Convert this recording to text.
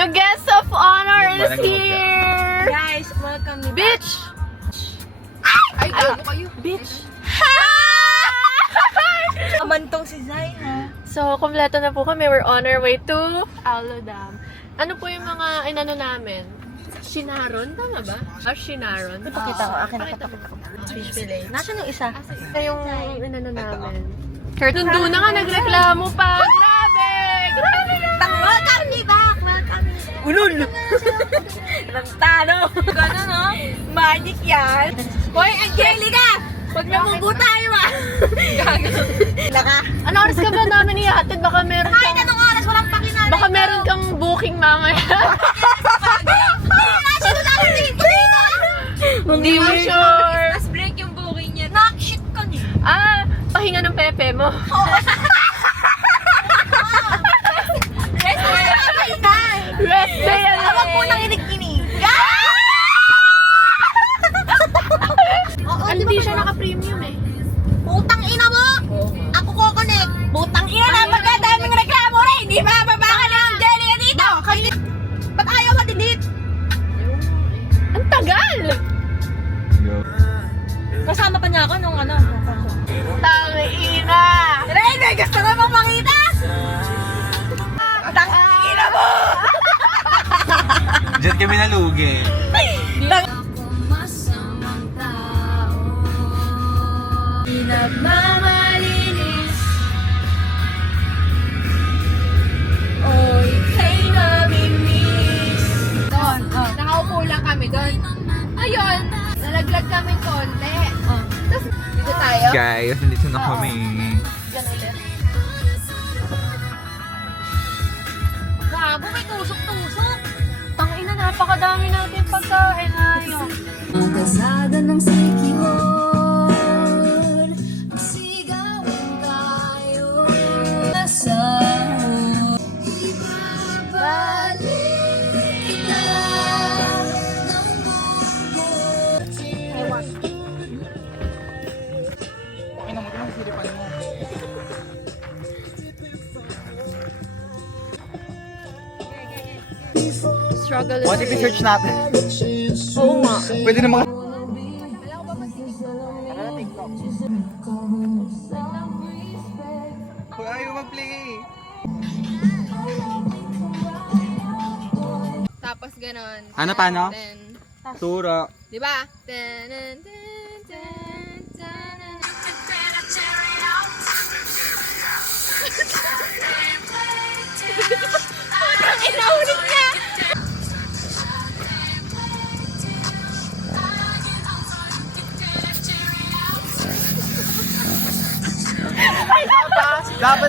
The guest of honor is here! Guys, welcome me Bitch! Ay, gago kayo. Bitch! Amantong si Zay, ha? So, kompleto na po kami. We're on our way to Alo Dam. Ano po yung mga inano namin? Shinaron? Tama ba? Shinaron? Ipakita ko. Akin Pakita na mo. Fish fillet. Nasaan yung isa? Ito yung inano namin. Tundo na nga, nagreklamo pa. Grabe! Grabe na! Welcome me back! Welcome me back! Ulul! Rantano! Gano'n, no? Magic yan! Hoy, Angelica! Pag namunggo tayo, ah! Laka! Ano oras ka ba namin ihatid? Baka meron Kahit kang... anong oras, walang pakinala. Baka meron kang booking mamaya. Sino namin dito? Hindi mo sure. Mas break yung booking niya. Knock-shit ka niya. Pahinga ng pepe mo. Rest mo na pahinga. Rest day ano Huwag mo nang inig-inig. Hindi siya naka-premium eh. Putang ina mo! Ako ko-connect. Putang ina na magkadaming reklamo rin. Hindi ba babaka na ang Angelica dito? Ba't ayaw ma-delete? Ang tagal! Kasama pa niya ako nung ano. Tangina! Ray, may gusto ka bang makita? Tang ina mo! Diyan kami nalugi. Pinagmamalinis. Oy, kay namimiss. Doon, nakaupo lang kami doon. Ayun, nalaglag kami konti. Tapos, dito tayo. Guys, nandito na kami. Yan ulit. Gago, may tusok-tusok. Tangina, napakadami natin pagkain. Ayaw. Ang kasada ng sikihon, sigawan tayo sa ibabalik kita ng buo. Struggle What if i-search natin? Oo nga. Pwede na mga... Kung ayaw mag-play. Tapos ganon. Ano, paano? Then, Turo. di ba? Ten, ten, ten, ten, ten. Ang inaulit niya. Dapat